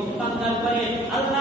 সন্তান দান করে আল্লাহ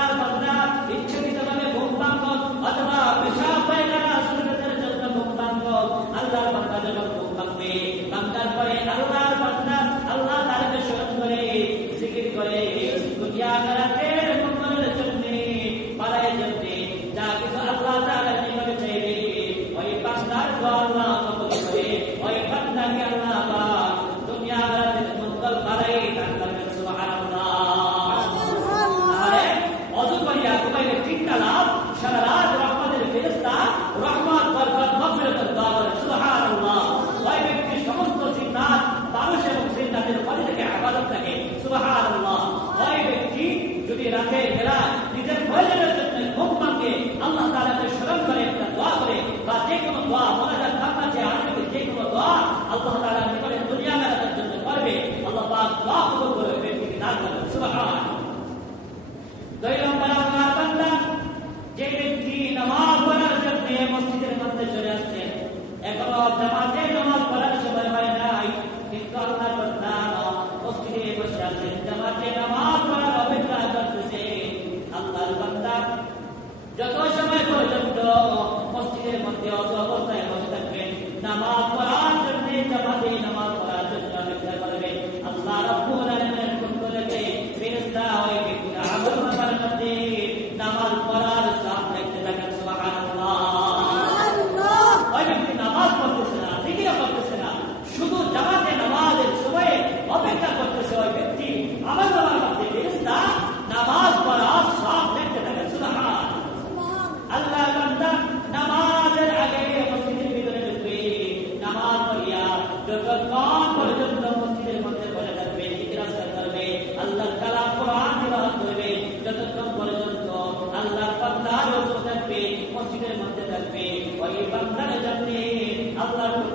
আপনার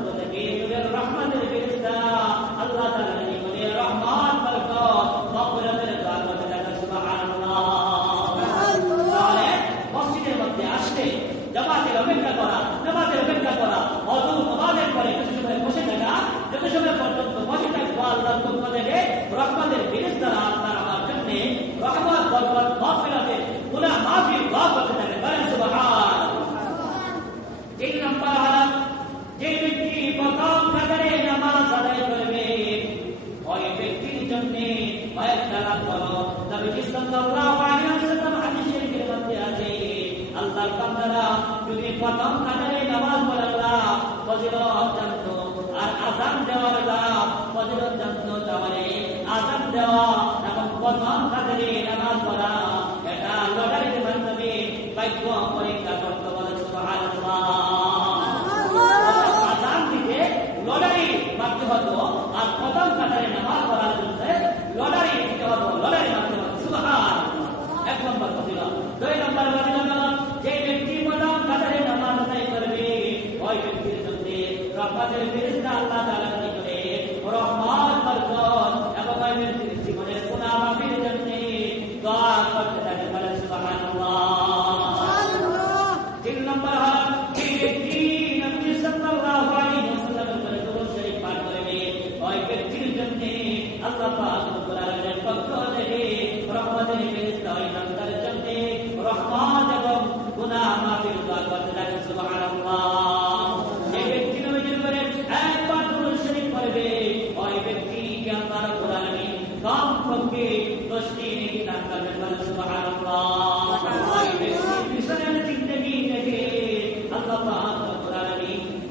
ইমাম কাতারে নামাজ পড়ার লাভ ফজিলত জানত। আর আজান দেওয়ার লাভ ফজিলত জানত তাহলে। আজান দেওয়া এবং প্রথম কাতারে নামাজ পড়া, এটা লটারির মাধ্যমে বাক্য করে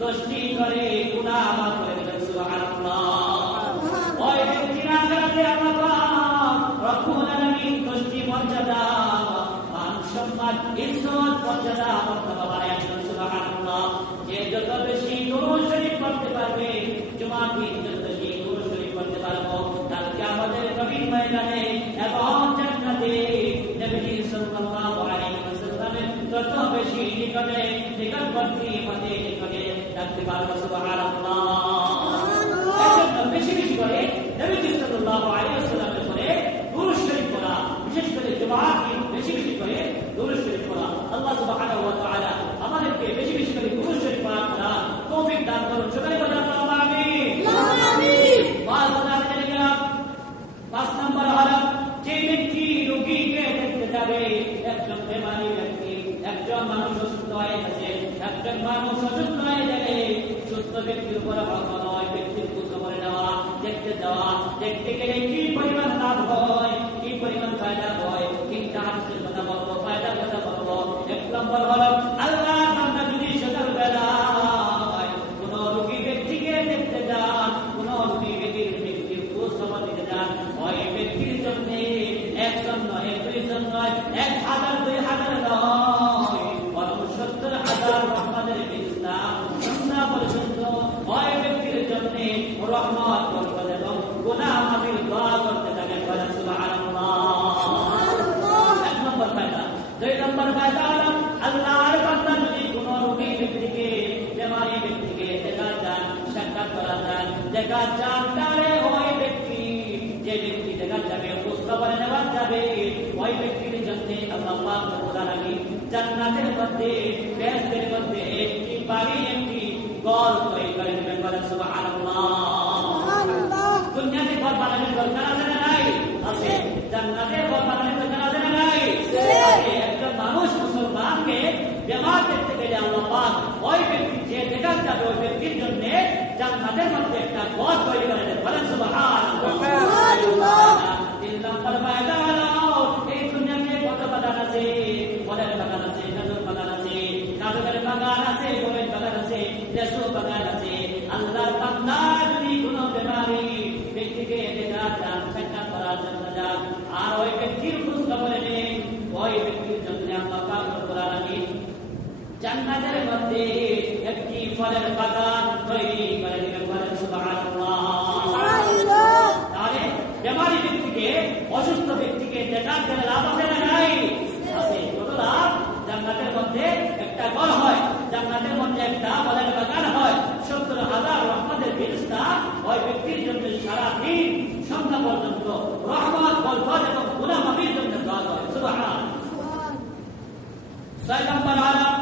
দশটি করে ময়দানে এবং জান্নাতে নবী সাল্লাল্লাহু আলাইহি ওয়াসাল্লামের তত বেশি নিকটে নিকটবর্তী পথে নিকটে রাখতে পারব সুবহানাল্লাহ। তোমরা প্রথম নয় ব্যক্তির খোঁজ খবর নেওয়া দেখতে যাওয়া দেখতে গেলে ব্যস্তের মধ্যে একটি বাড়ি একটি গল্প এই করেন সুবাহ আল্লাহ একটা কথা মনে করা যায় মানুষ মুসলমানকে ব্যবহার করতে গেলে আল্লাহ ওই ব্যক্তি যে দেখা যাবে ওই ব্যক্তির জন্য জান্নাতের মধ্যে একটা ঘর তৈরি করে দেন বলেন সুবহানাল্লাহ জান্নাতের মধ্যে একটি ফলের বাগান তৈরি করে বলেন সুবহানাল্লাহ। বেমারি ব্যক্তিকে, অসুস্থ ব্যক্তিকে লাভ আছে না নাই? জান্নাতের মধ্যে একটা ঘর হয়। জান্নাতের মধ্যে একটা ফলের বাগান হয়। সত্তর হাজার রহমতের ফেরেশতা ওই ব্যক্তির জন্য সারা দিন সন্ধ্যা পর্যন্ত রহমত এবং জন্য ছয় নম্বর আলাম